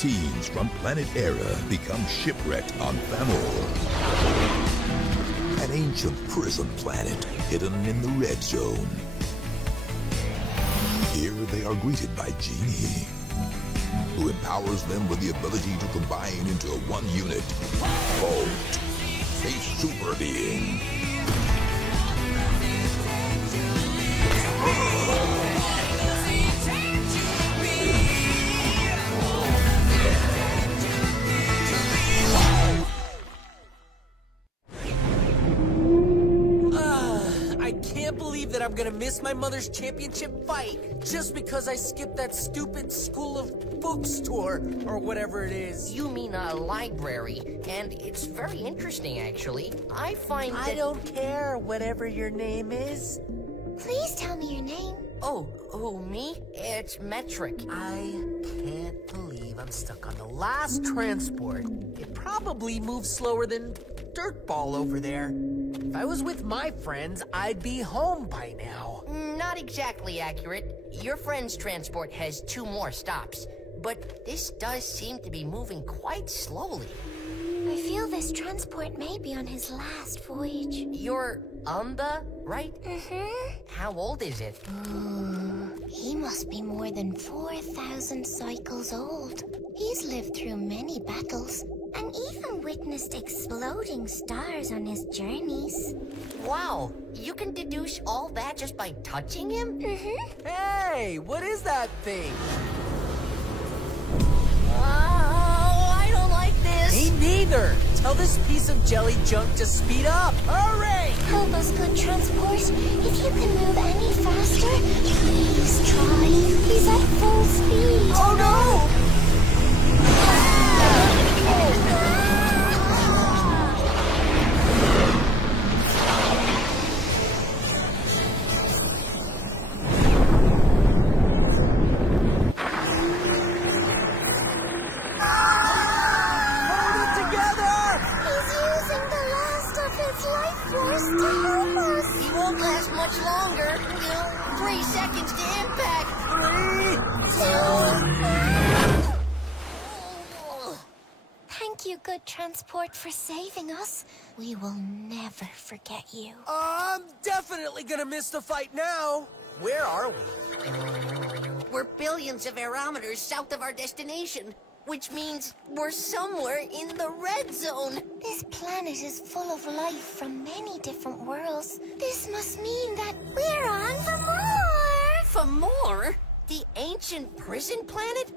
teens from Planet Era become shipwrecked on Fomóire, an ancient prison planet hidden in the red zone. Here they are greeted by Jeannie, who empowers them with the ability to combine into one unit, Holt, a super being. I'm gonna miss my mother's championship fight just because I skipped that stupid school of bookstore or whatever it is. You mean a library, and it's very interesting actually. I find that— I don't care whatever your name is. Please tell me your name. Oh, me? It's Metric. I can't believe I'm stuck on the last transport. It probably moves slower than Dirtball over there. If I was with my friends, I'd be home by now. Not exactly accurate. Your friend's transport has 2 more stops, but this does seem to be moving quite slowly. I feel this transport may be on his last voyage. You're Umba, right? Mm-hmm. How old is it? He must be more than 4,000 cycles old. He's lived through many battles and even witnessed exploding stars on his journeys. Wow, you can deduce all that just by touching him? Mm-hmm. Hey, what is that thing? I don't like this. Me neither. Tell this piece of jelly junk to speed up. Hurry! Help us, good transport. If you can move any faster, please try. He's at full speed. Oh no! He won't last much longer. 3 seconds to impact. 3, 2... Thank you, good transport, for saving us. We will never forget you. I'm definitely gonna miss the fight now. Where are we? We're billions of aerometers south of our destination, which means we're somewhere in the red zone. This planet is full of life from many different worlds. This must mean that we're on Fomóire. Fomóire? The ancient prison planet?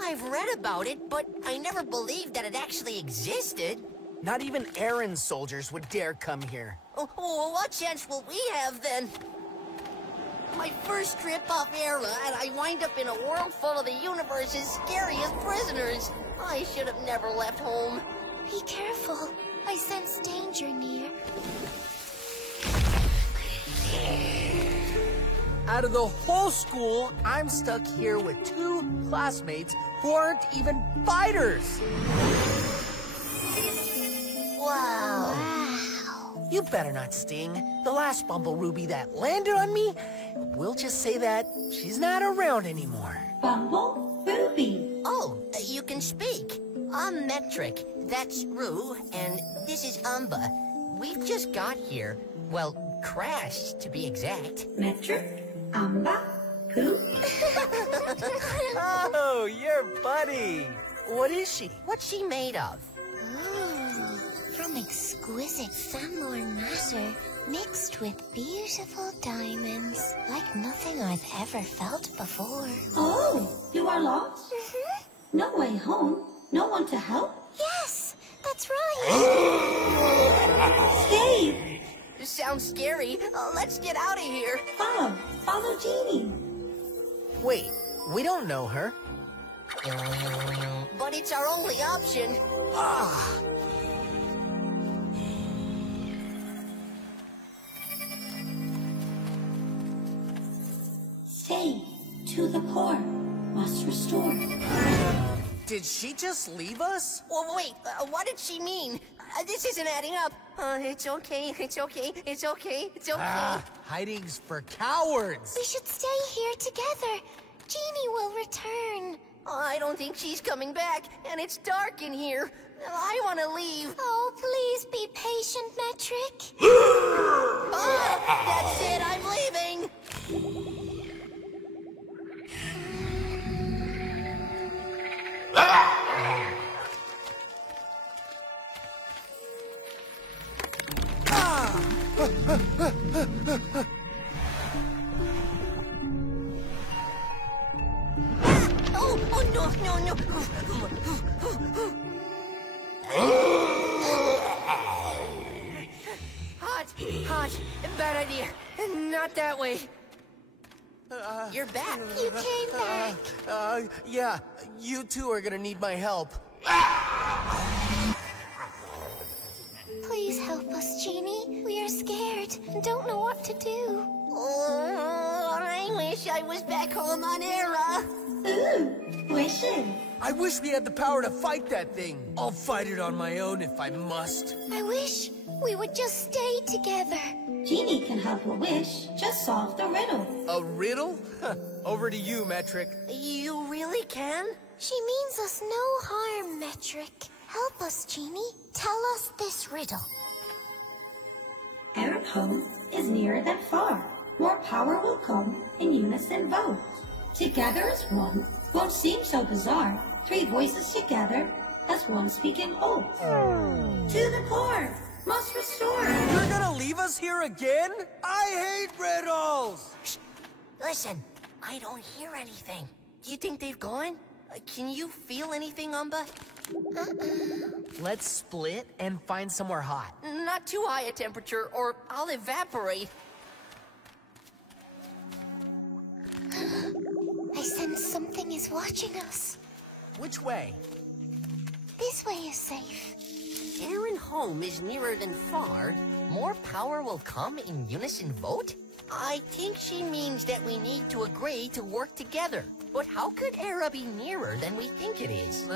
I've read about it, but I never believed that it actually existed. Not even Aaron's soldiers would dare come here. Oh, what chance will we have then? My first trip off Era, and I wind up in a world full of the universe's scariest prisoners. I should have never left home. Be careful. I sense danger near. Out of the whole school, I'm stuck here with 2 classmates who aren't even fighters. Wow. You better not sting. The last Bumble Ruby that landed on me, we'll just say that she's not around anymore. Bumble Ruby. Oh, you can speak. I'm Metric, that's Rue, and this is Umba. We've just got here. Well, crashed, to be exact. Metric, Umba, who? Oh, your buddy. What is she? What's she made of? From exquisite Fomóire matter mixed with beautiful diamonds, like nothing I've ever felt before. Oh, you are lost? No way home? No one to help? Yes, that's right. Stay! Sounds scary. Let's get out of here. Follow Jeannie. Wait, we don't know her. But it's our only option. Stay. To the core. Must restore. Did she just leave us? Well, wait, what did she mean? This isn't adding up. It's okay, it's okay, it's okay, it's okay. Hiding's for cowards. We should stay here together. Jeannie will return. I don't think she's coming back, and it's dark in here. I want to leave. Oh, please be patient, Metric. That's it, I'm leaving. Oh, no. Hot. Bad idea. Not that way. You're back. You came back. Yeah, you two are gonna need my help. Please help us, Jeannie. We are scared and don't know what to do. Oh, I wish I was back home on Era. Ooh, wishes. I wish we had the power to fight that thing. I'll fight it on my own if I must. I wish we would just stay together. Jeannie can help a wish. Just solve the riddle. A riddle? Over to you, Metric. You really can? She means us no harm, Metric. Help us, Jeannie. Tell us this riddle. Our home is nearer than far. More power will come in unison vote. Together as one won't seem so bizarre. Three voices together as one speaking Holt. To the core, must restore. You're gonna leave us here again? I hate riddles! Shh. Listen, I don't hear anything. Do you think they've gone? Can you feel anything, Umba? Let's split and find somewhere hot. Not too high a temperature, or I'll evaporate. I sense something is watching us. Which way? This way is safe. Aaron home is nearer than far. More power will come in unison vote? I think she means that we need to agree to work together. But how could Era be nearer than we think it is?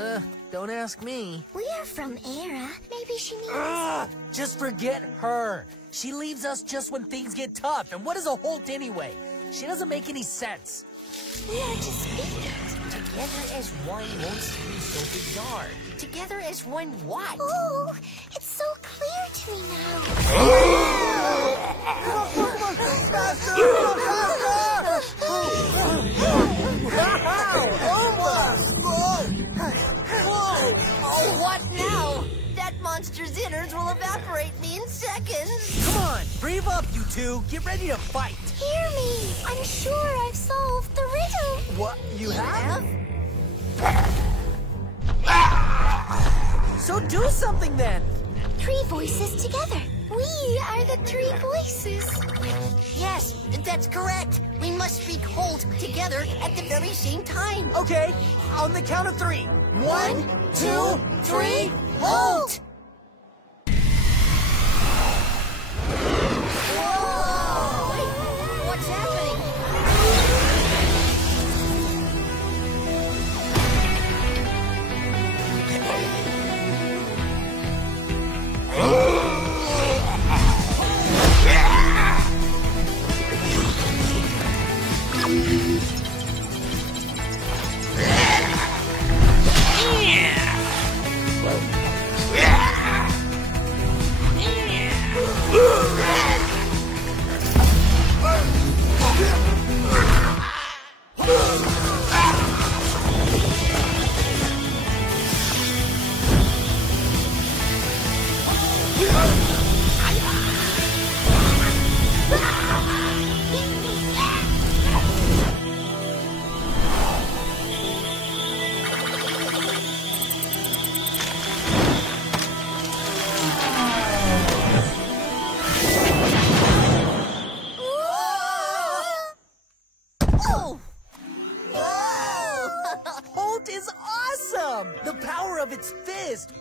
Don't ask me. We are from Era. Maybe she means... Just forget her. She leaves us just when things get tough. And what is a Holt anyway? She doesn't make any sense. We are to speak. Together as one won't seem so bizarre. Together as one what? Oh, it's so clear to me now. Oh, what now? That monster's innards will evaporate me in seconds. Come on, brave up, you two. Get ready to fight. Hear me. I'm sure I've solved the riddle. What, you have? So do something then. Three voices together. We are the three voices. Yes, that's correct. We must speak Holt together at the very same time. Okay, on the count of 3. 1, 2, 3, Holt! Whoa! Wait, what's happening?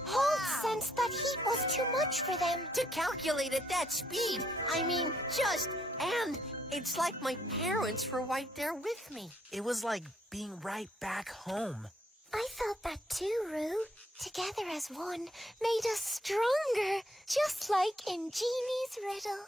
Holt sensed that heat was too much for them. To calculate at that speed, I mean, and it's like my parents were right there with me. It was like being right back home. I felt that too, Roo. Together as one made us stronger, just like in Jeannie's riddle.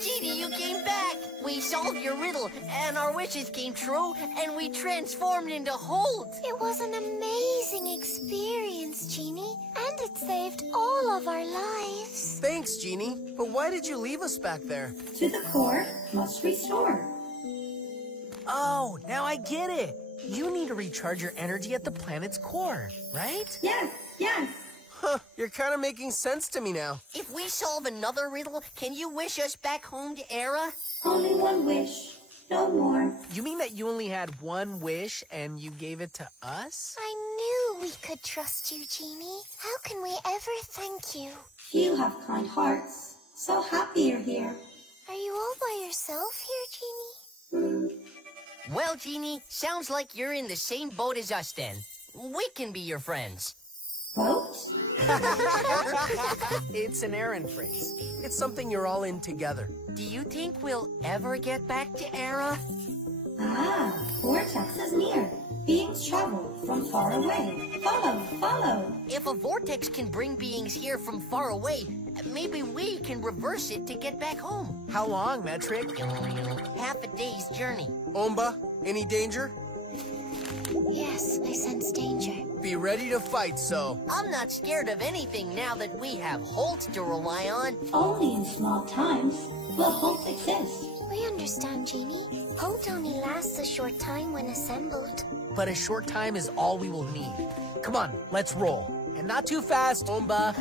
Jeannie, you came back. We solved your riddle, and our wishes came true, and we transformed into Holt. It was an amazing experience, Jeannie, and it saved all of our lives. Thanks, Jeannie. But why did you leave us back there? To the core must restore. Oh, now I get it. You need to recharge your energy at the planet's core, right? Yes, yes. Huh, you're kind of making sense to me now. If we solve another riddle, can you wish us back home to Era? Only one wish, no more. You mean that you only had one wish and you gave it to us? I knew we could trust you, Jeannie. How can we ever thank you? You have kind hearts. So happy you're here. Are you all by yourself here, Jeannie? Well, Jeannie, sounds like you're in the same boat as us then. We can be your friends. Boat? It's an errand phrase. It's something you're all in together. Do you think we'll ever get back to Era? Ah, vortex is near. Beings travel from far away. Follow, follow. If a vortex can bring beings here from far away, maybe we can reverse it to get back home. How long, Metric? Half a day's journey. Umba, any danger? Yes, I sense danger. Be ready to fight, so. I'm not scared of anything now that we have Holt to rely on. Only in small times will Holt exist. We understand, Jeannie. Holt only lasts a short time when assembled. But a short time is all we will need. Come on, let's roll. And not too fast, Umba.